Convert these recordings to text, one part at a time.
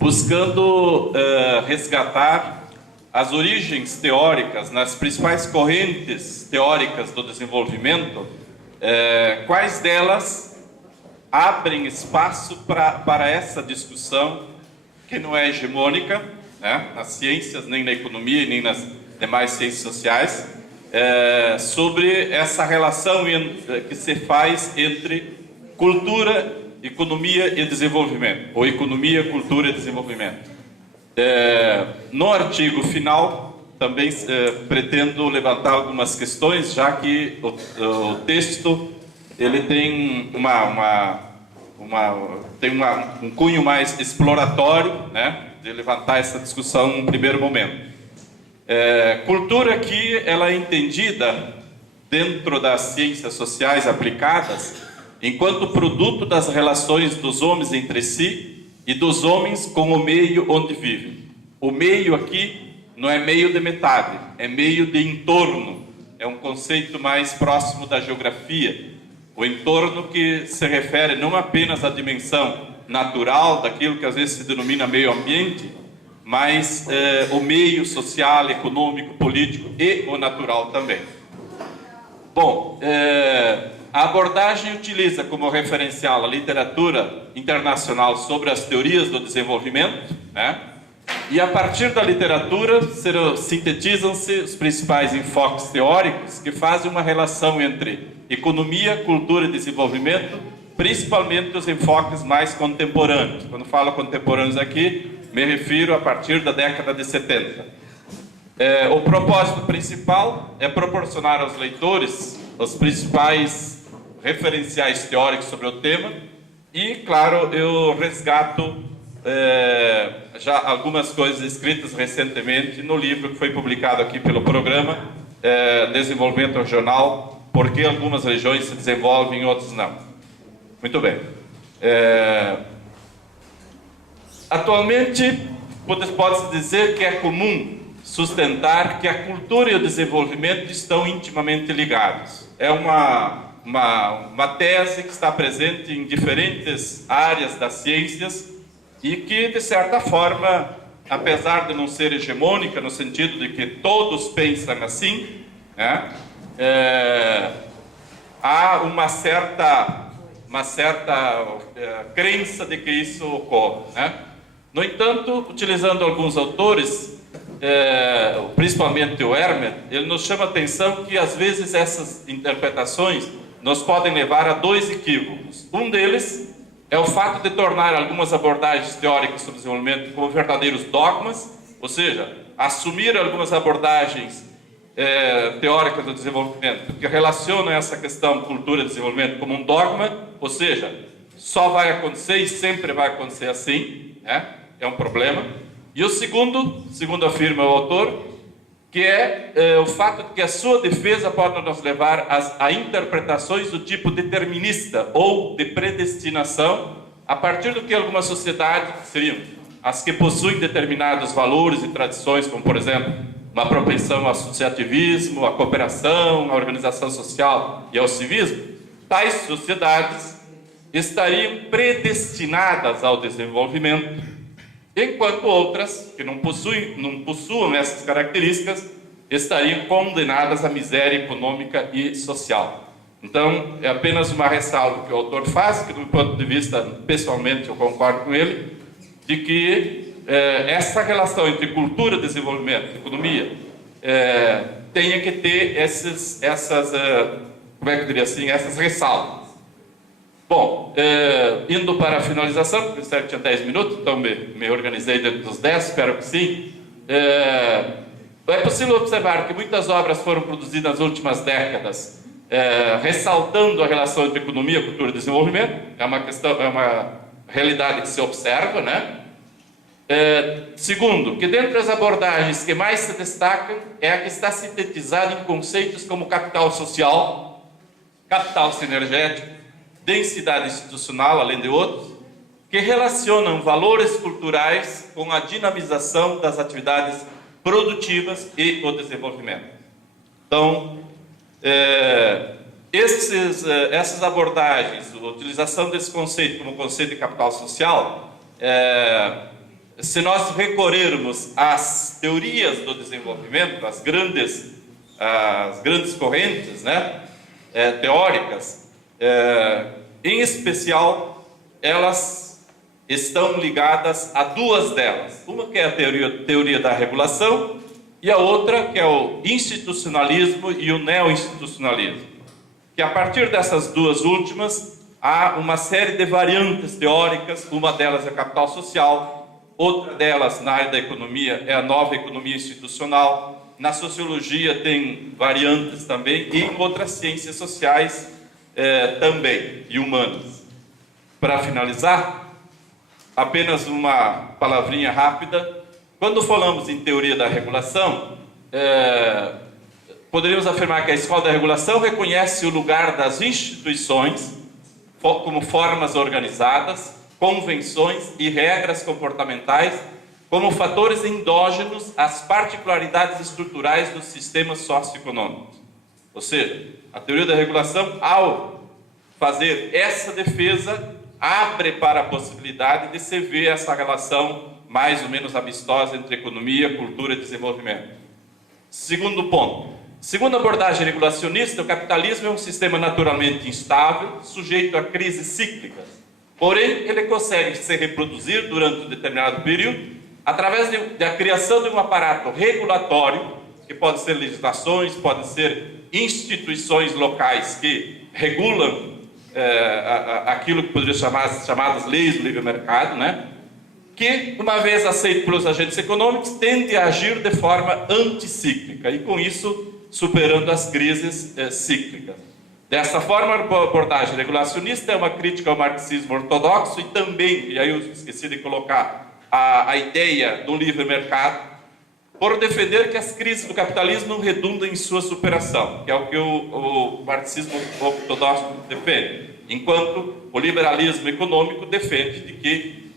buscando resgatar as origens teóricas nas principais correntes teóricas do desenvolvimento, quais delas abrem espaço para essa discussão que não é hegemônica, né, nas ciências, nem na economia, nem nas demais ciências sociais, sobre essa relação que se faz entre cultura, economia e desenvolvimento, ou economia, cultura e desenvolvimento. No artigo final, também pretendo levantar algumas questões, já que o texto ele tem um cunho mais exploratório, né, de levantar essa discussão num primeiro momento. Cultura aqui ela é entendida dentro das ciências sociais aplicadas enquanto produto das relações dos homens entre si e dos homens com o meio onde vivem. O meio aqui não é meio de metade, é meio de entorno. É um conceito mais próximo da geografia. O entorno que se refere não apenas à dimensão natural daquilo que às vezes se denomina meio ambiente, mas o meio social, econômico, político e o natural também. Bom, a abordagem utiliza como referencial a literatura internacional sobre as teorias do desenvolvimento, né? E a partir da literatura sintetizam-se os principais enfoques teóricos que fazem uma relação entre economia, cultura e desenvolvimento, principalmente os enfoques mais contemporâneos. Quando falo contemporâneos aqui, me refiro a partir da década de 70. O propósito principal é proporcionar aos leitores os principais referenciais teóricos sobre o tema e, claro, eu resgato já algumas coisas escritas recentemente no livro que foi publicado aqui pelo programa Desenvolvimento Regional, por que algumas regiões se desenvolvem e outras não. Muito bem. Atualmente, pode-se dizer que é comum sustentar que a cultura e o desenvolvimento estão intimamente ligados. É uma tese que está presente em diferentes áreas das ciências e que, de certa forma, apesar de não ser hegemônica, no sentido de que todos pensam assim, né, há uma certa crença de que isso ocorre, né? No entanto, utilizando alguns autores, principalmente o Hermet, ele nos chama a atenção que às vezes essas interpretações nos podem levar a dois equívocos. Um deles é o fato de tornar algumas abordagens teóricas sobre desenvolvimento como verdadeiros dogmas, ou seja, assumir algumas abordagens teóricas do desenvolvimento que relacionam essa questão cultura e desenvolvimento como um dogma, ou seja, só vai acontecer e sempre vai acontecer assim, né? É um problema. E o segundo afirma o autor, que é o fato de que a sua defesa pode nos levar a interpretações do tipo determinista ou de predestinação, a partir do que algumas sociedades, que seriam as que possuem determinados valores e tradições, como, por exemplo, uma propensão ao associativismo, à cooperação, à organização social e ao civismo, tais sociedades estariam predestinadas ao desenvolvimento, enquanto outras, que não possuam essas características, estariam condenadas à miséria econômica e social. Então, é apenas uma ressalva que o autor faz, que do meu ponto de vista, pessoalmente, eu concordo com ele, de que essa relação entre cultura, desenvolvimento e economia tenha que ter essas ressalvas. Bom, indo para a finalização, porque eu tinha 10 minutos, então me organizei dentro dos 10, espero que sim. É possível observar que muitas obras foram produzidas nas últimas décadas, ressaltando a relação entre economia, cultura e desenvolvimento. É uma realidade que se observa, né? Segundo, que dentre as abordagens que mais se destacam é a que está sintetizada em conceitos como capital social, capital sinergético, densidade institucional, além de outros, que relacionam valores culturais com a dinamização das atividades produtivas e o desenvolvimento. Então, essas abordagens, a utilização desse conceito como conceito de capital social, se nós recorrermos às teorias do desenvolvimento, às grandes correntes, né, teóricas, em especial, elas estão ligadas a duas delas. Uma que é a teoria da regulação e a outra que é o institucionalismo e o neo-institucionalismo. Que a partir dessas duas últimas, há uma série de variantes teóricas, uma delas é capital social, outra delas, na área da economia, é a nova economia institucional, na sociologia tem variantes também, e em outras ciências sociais também, e humanas. Para finalizar, apenas uma palavrinha rápida. Quando falamos em teoria da regulação, poderíamos afirmar que a escola da regulação reconhece o lugar das instituições como formas organizadas, convenções e regras comportamentais como fatores endógenos às particularidades estruturais dos sistemas socioeconômicos. Ou seja, a teoria da regulação, ao fazer essa defesa, abre para a possibilidade de se ver essa relação mais ou menos amistosa entre economia, cultura e desenvolvimento. Segundo ponto. Segundo a abordagem regulacionista, o capitalismo é um sistema naturalmente instável, sujeito a crises cíclicas. Porém, ele consegue se reproduzir durante um determinado período através da criação de um aparato regulatório, que pode ser legislações, podem ser instituições locais que regulam aquilo que poderia ser chamadas leis do livre mercado, né? Que, uma vez aceito pelos agentes econômicos, tende a agir de forma anticíclica e, com isso, superando as crises cíclicas. Dessa forma, a abordagem regulacionista é uma crítica ao marxismo ortodoxo e também, e aí eu esqueci de colocar a ideia do livre mercado, por defender que as crises do capitalismo não redundam em sua superação, que é o que o marxismo ortodoxo defende, enquanto o liberalismo econômico defende de que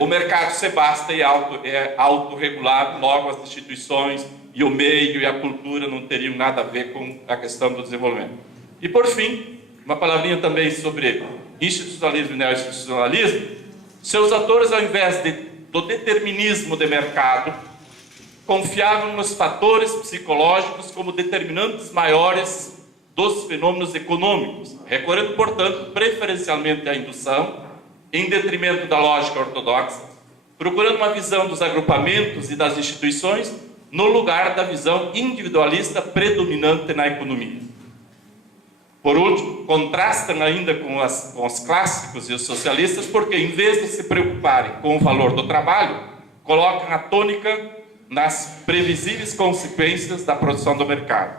o mercado se basta e é autorregulado, logo as instituições e o meio e a cultura não teriam nada a ver com a questão do desenvolvimento. E, por fim, uma palavrinha também sobre institucionalismo e neo-institucionalismo. Seus autores, ao invés do determinismo de mercado, confiavam nos fatores psicológicos como determinantes maiores dos fenômenos econômicos, recorrendo, portanto, preferencialmente à indução, em detrimento da lógica ortodoxa, procurando uma visão dos agrupamentos e das instituições no lugar da visão individualista predominante na economia. Por último, contrastam ainda com os clássicos e os socialistas, porque, em vez de se preocuparem com o valor do trabalho, colocam a tônica nas previsíveis consequências da produção do mercado.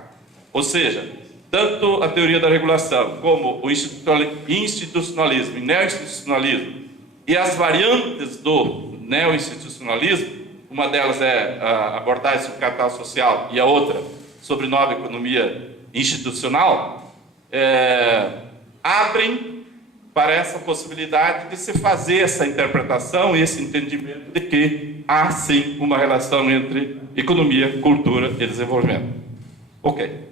Ou seja, tanto a teoria da regulação como o institucionalismo e neo-institucionalismo e as variantes do neo-institucionalismo, uma delas é a abordagem sobre capital social e a outra sobre nova economia institucional, abrem para essa possibilidade de se fazer essa interpretação e esse entendimento de que há sim uma relação entre economia, cultura e desenvolvimento. Ok.